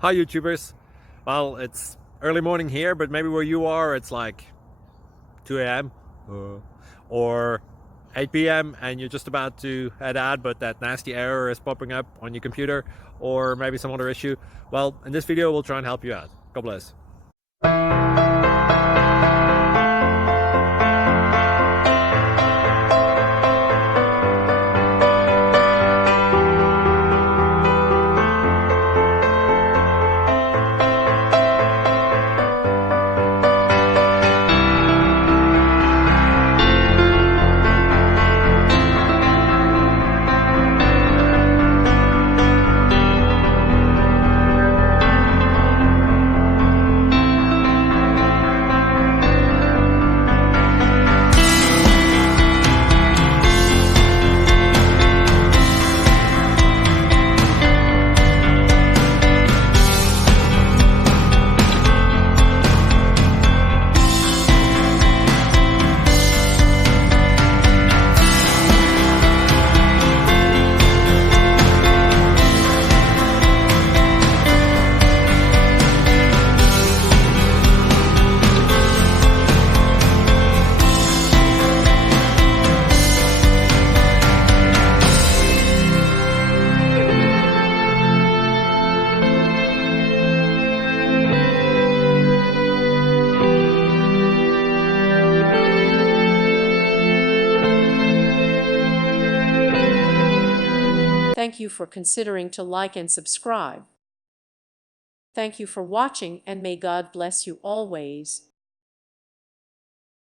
Hi YouTubers. Well, it's early morning here, but maybe where you are it's like 2 a.m. Or 8 p.m. and you're just about to head out, but that nasty error is popping up on your computer, or maybe some other issue. Well, in this video we'll try and help you out. God bless. Thank you for considering to like and subscribe. Thank you for watching, and may God bless you always.